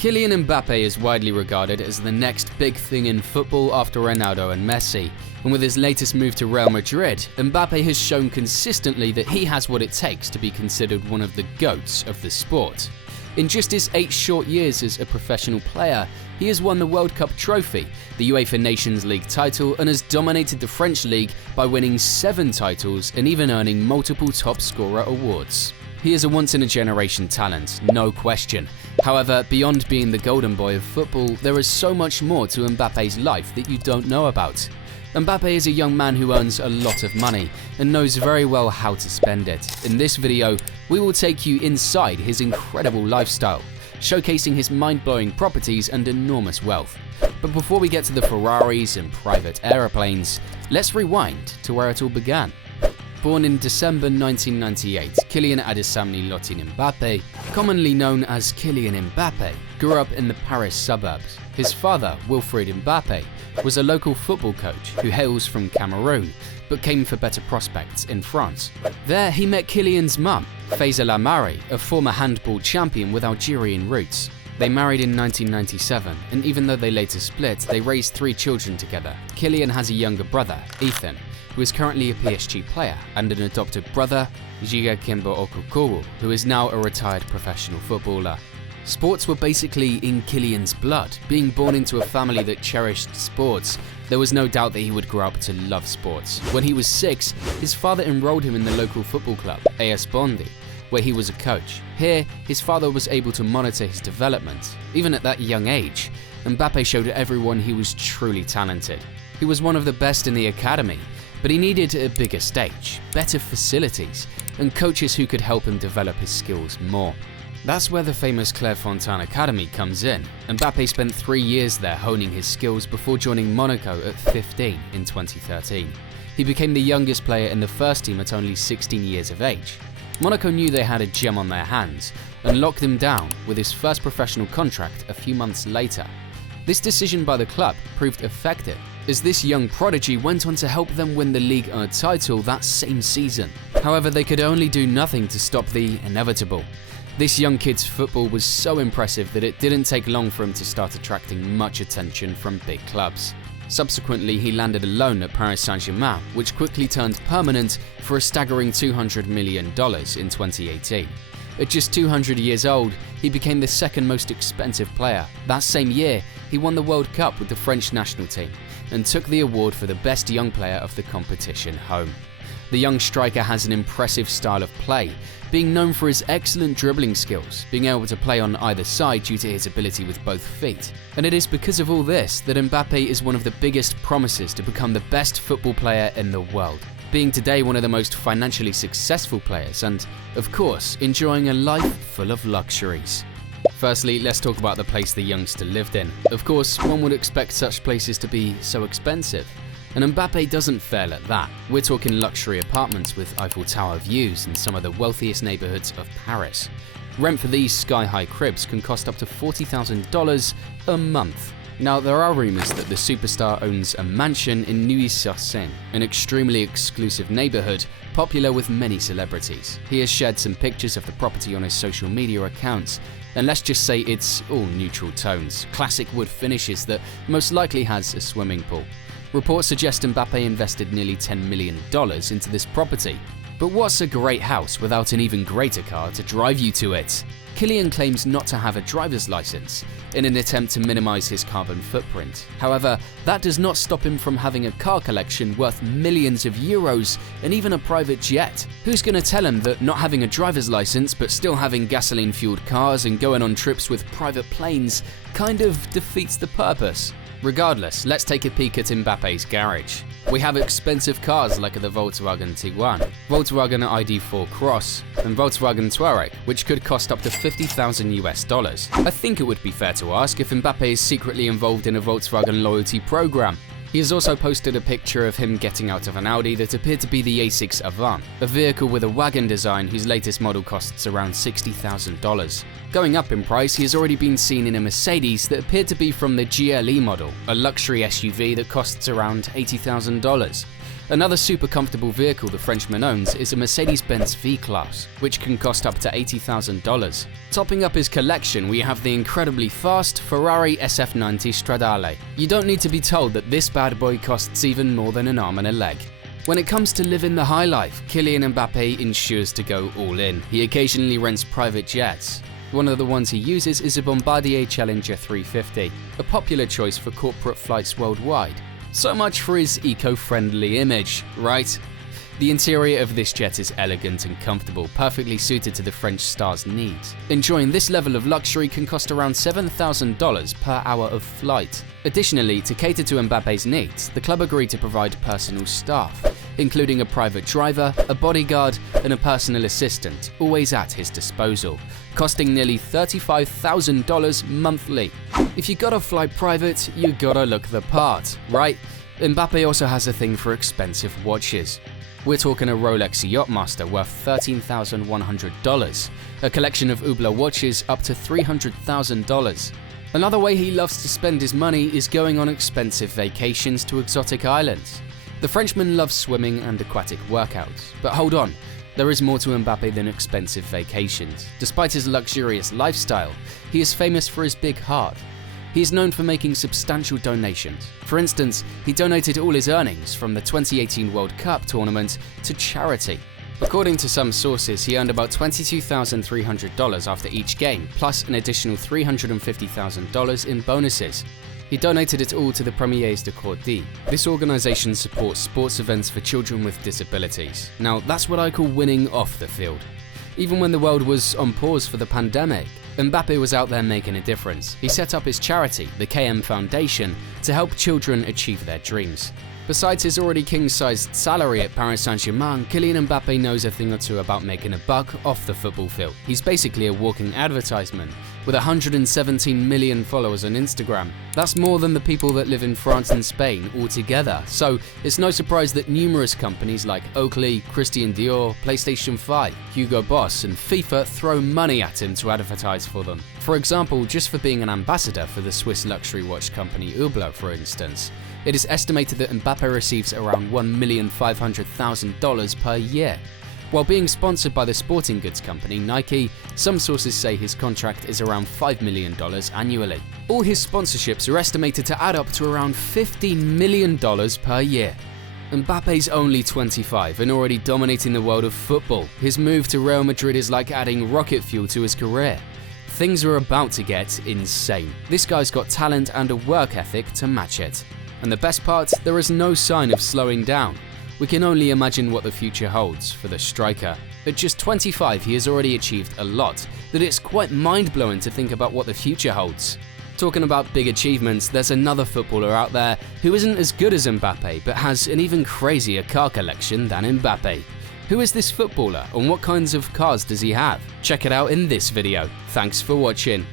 Kylian Mbappe is widely regarded as the next big thing in football after Ronaldo and Messi, and with his latest move to Real Madrid, Mbappe has shown consistently that he has what it takes to be considered one of the GOATs of the sport. In just his 8 short years as a professional player, he has won the World Cup trophy, the UEFA Nations League title, and has dominated the French league by winning 7 titles and even earning multiple top scorer awards. He is a once-in-a-generation talent, no question. However, beyond being the golden boy of football, there is so much more to Mbappe's life that you don't know about. Mbappe is a young man who earns a lot of money and knows very well how to spend it. In this video, we will take you inside his incredible lifestyle, showcasing his mind-blowing properties and enormous wealth. But before we get to the Ferraris and private aeroplanes, let's rewind to where it all began. Born in December 1998, Kylian Adesamny Lotin Mbappe, commonly known as Kylian Mbappe, grew up in the Paris suburbs. His father, Wilfried Mbappe, was a local football coach who hails from Cameroon, but came for better prospects in France. There, he met Kylian's mum, Faiza Lamari, a former handball champion with Algerian roots. They married in 1997, and even though they later split, they raised 3 children together. Kylian has a younger brother, Ethan, who is currently a PSG player, and an adopted brother, Giga Kimbo Okukowu, who is now a retired professional footballer. Sports were basically in Kylian's blood. Being born into a family that cherished sports, there was no doubt that he would grow up to love sports. When he was 6, his father enrolled him in the local football club, AS Bondi, where he was a coach. Here, his father was able to monitor his development. Even at that young age, Mbappe showed everyone he was truly talented. He was one of the best in the academy, but he needed a bigger stage, better facilities, and coaches who could help him develop his skills more. That's where the famous Clairefontaine Academy comes in. Mbappe spent 3 years there honing his skills before joining Monaco at 15 in 2013. He became the youngest player in the first team at only 16 years of age. Monaco knew they had a gem on their hands and locked him down with his first professional contract a few months later. This decision by the club proved effective, as this young prodigy went on to help them win the Ligue 1 title that same season. However, they could only do nothing to stop the inevitable. This young kid's football was so impressive that it didn't take long for him to start attracting much attention from big clubs. Subsequently, he landed a loan at Paris Saint-Germain, which quickly turned permanent for a staggering $200 million in 2018. At just 200 years old, he became the second most expensive player. That same year, he won the World Cup with the French national team and took the award for the best young player of the competition home. The young striker has an impressive style of play, being known for his excellent dribbling skills, being able to play on either side due to his ability with both feet. And it is because of all this that Mbappe is one of the biggest promises to become the best football player in the world, being today one of the most financially successful players and, of course, enjoying a life full of luxuries. Firstly, let's talk about the place the youngster lived in. Of course, one would expect such places to be so expensive, and Mbappe doesn't fail at that. We're talking luxury apartments with Eiffel Tower views in some of the wealthiest neighborhoods of Paris. Rent for these sky-high cribs can cost up to $40,000 a month. Now, there are rumors that the superstar owns a mansion in Neuilly-sur-Seine, an extremely exclusive neighborhood popular with many celebrities. He has shared some pictures of the property on his social media accounts, and let's just say it's all neutral tones, classic wood finishes that most likely has a swimming pool. Reports suggest Mbappe invested nearly $10 million into this property. But what's a great house without an even greater car to drive you to it? Kylian claims not to have a driver's license in an attempt to minimize his carbon footprint. However, that does not stop him from having a car collection worth millions of euros and even a private jet. Who's gonna tell him that not having a driver's license but still having gasoline-fueled cars and going on trips with private planes kind of defeats the purpose? Regardless, let's take a peek at Mbappe's garage. We have expensive cars like the Volkswagen Tiguan, Volkswagen ID4 Cross, and Volkswagen Touareg, which could cost up to $50,000 US. I think it would be fair to ask if Mbappe is secretly involved in a Volkswagen loyalty program. He has also posted a picture of him getting out of an Audi that appeared to be the A6 Avant, a vehicle with a wagon design whose latest model costs around $60,000. Going up in price, he has already been seen in a Mercedes that appeared to be from the GLE model, a luxury SUV that costs around $80,000. Another super comfortable vehicle the Frenchman owns is a Mercedes-Benz V-Class, which can cost up to $80,000. Topping up his collection, we have the incredibly fast Ferrari SF90 Stradale. You don't need to be told that this bad boy costs even more than an arm and a leg. When it comes to living the high life, Kylian Mbappe ensures to go all in. He occasionally rents private jets. One of the ones he uses is a Bombardier Challenger 350, a popular choice for corporate flights worldwide. So much for his eco-friendly image, right? The interior of this jet is elegant and comfortable, perfectly suited to the French star's needs. Enjoying this level of luxury can cost around $7,000 per hour of flight. Additionally, to cater to Mbappe's needs, the club agreed to provide personal staff, including a private driver, a bodyguard, and a personal assistant, always at his disposal, costing nearly $35,000 monthly. If you gotta fly private, you gotta look the part, right? Mbappe also has a thing for expensive watches. We're talking a Rolex Yachtmaster worth $13,100, a collection of Hublot watches up to $300,000. Another way he loves to spend his money is going on expensive vacations to exotic islands. The Frenchman loves swimming and aquatic workouts, but hold on, there is more to Mbappe than expensive vacations. Despite his luxurious lifestyle, he is famous for his big heart. He is known for making substantial donations. For instance, he donated all his earnings from the 2018 World Cup tournament to charity. According to some sources, he earned about $22,300 after each game, plus an additional $350,000 in bonuses. He donated it all to the Premiers de Cordée. This organization supports sports events for children with disabilities. Now, that's what I call winning off the field. Even when the world was on pause for the pandemic, Mbappe was out there making a difference. He set up his charity, the KM Foundation, to help children achieve their dreams. Besides his already king-sized salary at Paris Saint-Germain, Kylian Mbappe knows a thing or two about making a buck off the football field. He's basically a walking advertisement, with 117 million followers on Instagram. That's more than the people that live in France and Spain altogether, so it's no surprise that numerous companies like Oakley, Christian Dior, PlayStation 5, Hugo Boss and FIFA throw money at him to advertise for them. For example, just for being an ambassador for the Swiss luxury watch company Hublot, for instance. It is estimated that Mbappe receives around $1,500,000 per year. While being sponsored by the sporting goods company Nike, some sources say his contract is around $5 million annually. All his sponsorships are estimated to add up to around $15 million per year. Mbappe's only 25 and already dominating the world of football. His move to Real Madrid is like adding rocket fuel to his career. Things are about to get insane. This guy's got talent and a work ethic to match it. And the best part, there is no sign of slowing down. We can only imagine what the future holds for the striker. At just 25, he has already achieved a lot, that it's quite mind-blowing to think about what the future holds. Talking about big achievements, there's another footballer out there who isn't as good as Mbappe, but has an even crazier car collection than Mbappe. Who is this footballer and what kinds of cars does he have? Check it out in this video. Thanks for watching.